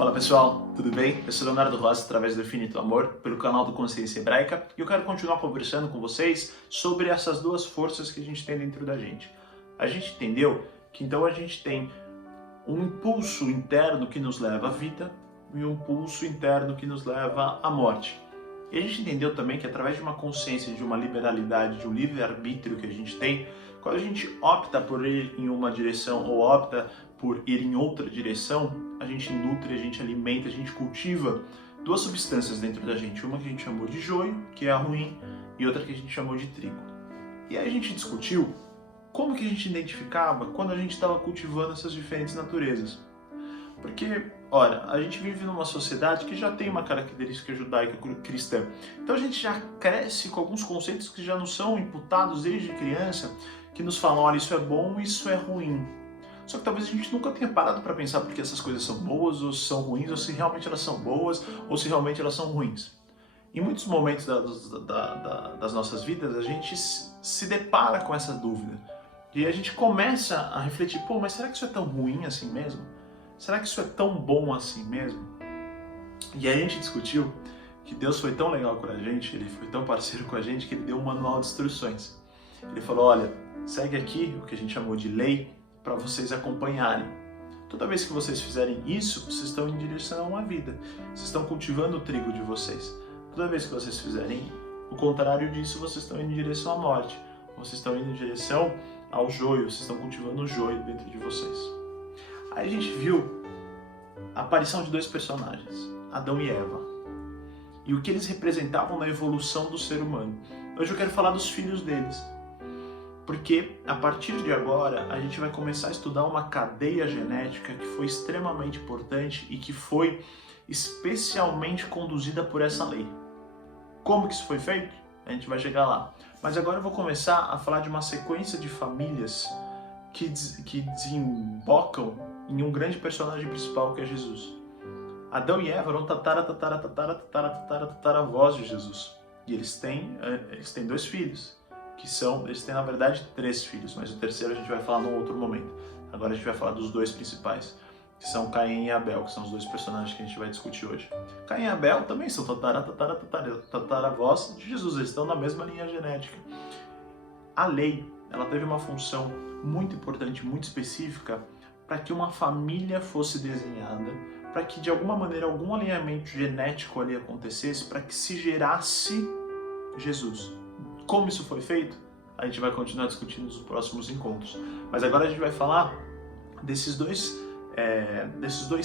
Fala pessoal, tudo bem? Eu sou Leonardo Rossi, através do Infinito Amor, pelo canal do Consciência Hebraica, e eu quero continuar conversando com vocês sobre essas duas forças que a gente tem dentro da gente. A gente entendeu que então a gente tem um impulso interno que nos leva à vida e um impulso interno que nos leva à morte. E a gente entendeu também que através de uma consciência, de uma liberalidade, de um livre-arbítrio que a gente tem, quando a gente opta por ir em uma direção ou opta por ir em outra direção, a gente nutre, a gente alimenta, a gente cultiva duas substâncias dentro da gente. Uma que a gente chamou de joio, que é a ruim, e outra que a gente chamou de trigo. E aí a gente discutiu como que a gente identificava quando a gente estava cultivando essas diferentes naturezas. Porque, ora, a gente vive numa sociedade que já tem uma característica judaica cristã. Então a gente já cresce com alguns conceitos que já nos são imputados desde criança, que nos falam, olha, isso é bom, isso é ruim. Só que talvez a gente nunca tenha parado para pensar porque essas coisas são boas ou são ruins, ou se realmente elas são boas ou se realmente elas são ruins. Em muitos momentos das nossas vidas, a gente se depara com essa dúvida. E a gente começa a refletir, pô, mas será que isso é tão ruim assim mesmo? Será que isso é tão bom assim mesmo? E aí a gente discutiu que Deus foi tão legal com a gente, Ele foi tão parceiro com a gente, que Ele deu um manual de instruções. Ele falou, olha, segue aqui o que a gente chamou de lei, para vocês acompanharem. Toda vez que vocês fizerem isso, vocês estão em direção à vida. Vocês estão cultivando o trigo de vocês. Toda vez que vocês fizerem o contrário disso, vocês estão indo em direção à morte. Vocês estão indo em direção ao joio, vocês estão cultivando o joio dentro de vocês. Aí a gente viu a aparição de dois personagens, Adão e Eva, e o que eles representavam na evolução do ser humano. Hoje eu quero falar dos filhos deles, porque a partir de agora a gente vai começar a estudar uma cadeia genética que foi extremamente importante e que foi especialmente conduzida por essa lei. Como que isso foi feito? A gente vai chegar lá. Mas agora eu vou começar a falar de uma sequência de famílias que desembocam em um grande personagem principal que é Jesus. Adão e Eva eram tataravós de Jesus. E eles têm dois filhos, eles têm na verdade 3 filhos, mas o terceiro a gente vai falar num outro momento. Agora a gente vai falar dos dois principais, que são Caim e Abel, que são os dois personagens que a gente vai discutir hoje. Caim e Abel também são tataravós de Jesus, eles estão na mesma linha genética. A lei, ela teve uma função muito importante, muito específica, para que uma família fosse desenhada, para que de alguma maneira algum alinhamento genético ali acontecesse, para que se gerasse Jesus. Como isso foi feito? A gente vai continuar discutindo nos próximos encontros. Mas agora a gente vai falar desses dois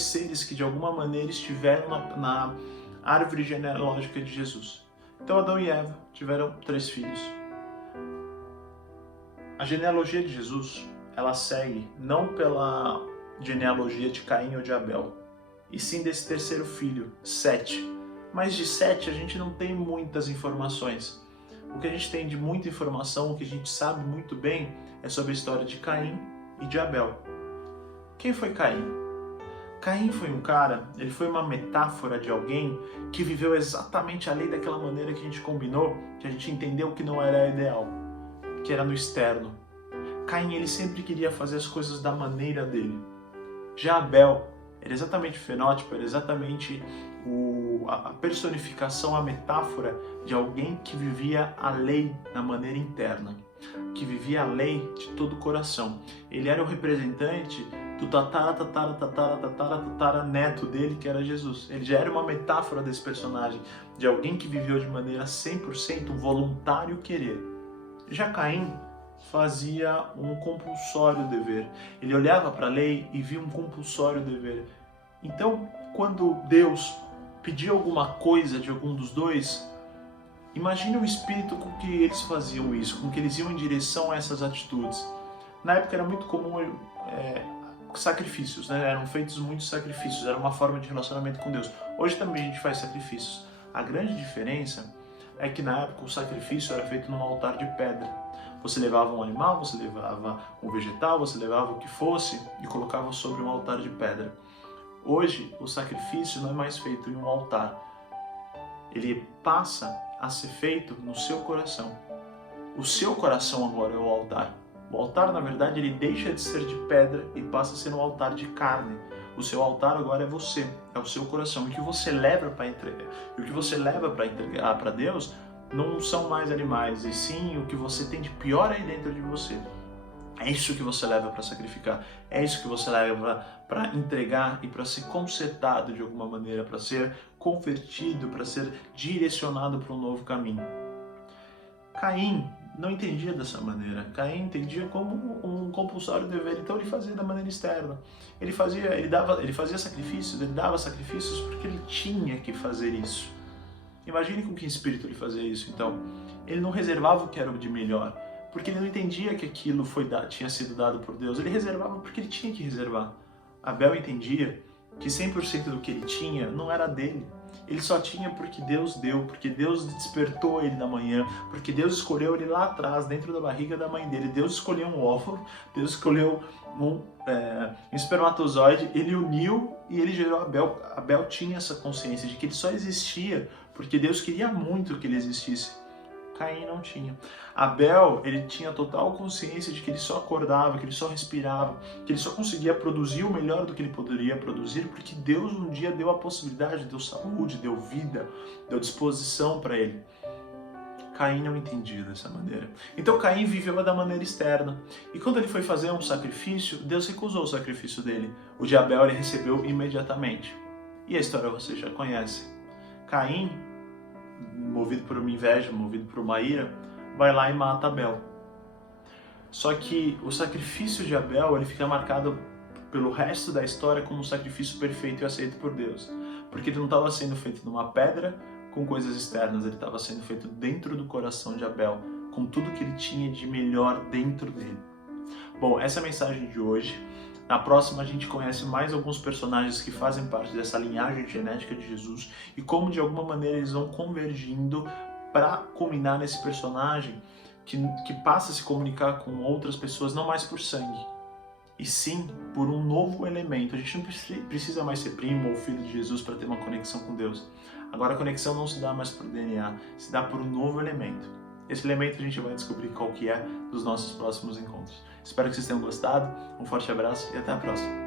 seres que de alguma maneira estiveram na árvore genealógica de Jesus. Então Adão e Eva tiveram 3 filhos. A genealogia de Jesus, ela segue não pela genealogia de Caim ou de Abel, e sim desse terceiro filho, Sete. Mas de Sete a gente não tem muitas informações. O que a gente tem de muita informação, o que a gente sabe muito bem, é sobre a história de Caim e de Abel. Quem foi Caim? Caim foi um cara, ele foi uma metáfora de alguém que viveu exatamente a lei daquela maneira que a gente combinou, que a gente entendeu que não era ideal, que era no externo. Caim, ele sempre queria fazer as coisas da maneira dele. Já Abel, era exatamente o fenótipo, era exatamente a personificação, a metáfora de alguém que vivia a lei da maneira interna, que vivia a lei de todo o coração. Ele era o representante do neto dele, que era Jesus. Ele já era uma metáfora desse personagem, de alguém que viveu de maneira 100% voluntário querer. Já Caim fazia um compulsório dever. Ele olhava para a lei e via um compulsório dever. Então, quando Deus pedia alguma coisa de algum dos dois, imagine o espírito com que eles faziam isso, com que eles iam em direção a essas atitudes. Na época era muito comum sacrifícios, né? Eram feitos muitos sacrifícios, era uma forma de relacionamento com Deus. Hoje também a gente faz sacrifícios. A grande diferença é que na época o sacrifício era feito num altar de pedra. Você levava um animal, você levava um vegetal, você levava o que fosse e colocava sobre um altar de pedra. Hoje, o sacrifício não é mais feito em um altar. Ele passa a ser feito no seu coração. O seu coração agora é o altar. O altar, na verdade, ele deixa de ser de pedra e passa a ser um altar de carne, O seu altar agora é você, é o seu coração. E o que você leva para entregar, e o que você leva para entregar para Deus não são mais animais, e sim o que você tem de pior aí dentro de você. É isso que você leva para sacrificar, é isso que você leva para entregar e para ser consertado de alguma maneira, para ser convertido, para ser direcionado para um novo caminho. Caim não entendia dessa maneira. Caim entendia como um compulsório dever, então ele fazia da maneira externa. Ele fazia sacrifícios, ele dava sacrifícios porque ele tinha que fazer isso. Imagine com que espírito ele fazia isso, então. Ele não reservava o que era de melhor, porque ele não entendia que aquilo tinha sido dado por Deus. Ele reservava porque ele tinha que reservar. Abel entendia que 100% do que ele tinha não era dele. Ele só tinha porque Deus deu, porque Deus despertou ele da manhã, porque Deus escolheu ele lá atrás, dentro da barriga da mãe dele. Deus escolheu um óvulo, Deus escolheu um espermatozoide, ele uniu e ele gerou Abel. Abel tinha essa consciência de que ele só existia porque Deus queria muito que ele existisse. Caim não tinha. Abel, ele tinha total consciência de que ele só acordava, que ele só respirava, que ele só conseguia produzir o melhor do que ele poderia produzir, porque Deus um dia deu a possibilidade, deu saúde, deu vida, deu disposição para ele. Caim não entendia dessa maneira. Então Caim viveu da maneira externa. E quando ele foi fazer um sacrifício, Deus recusou o sacrifício dele. O de Abel ele recebeu imediatamente. E a história você já conhece. Caim, movido por uma inveja, movido por uma ira, vai lá e mata Abel. Só que o sacrifício de Abel ele fica marcado pelo resto da história como um sacrifício perfeito e aceito por Deus. Porque ele não estava sendo feito numa pedra com coisas externas, ele estava sendo feito dentro do coração de Abel, com tudo que ele tinha de melhor dentro dele. Bom, essa é a mensagem de hoje. Na próxima a gente conhece mais alguns personagens que fazem parte dessa linhagem genética de Jesus e como de alguma maneira eles vão convergindo para culminar nesse personagem que passa a se comunicar com outras pessoas não mais por sangue, e sim por um novo elemento. A gente não precisa mais ser primo ou filho de Jesus para ter uma conexão com Deus. Agora a conexão não se dá mais por DNA, se dá por um novo elemento. Esse elemento a gente vai descobrir qual que é nos nossos próximos encontros. Espero que vocês tenham gostado, um forte abraço e até a próxima.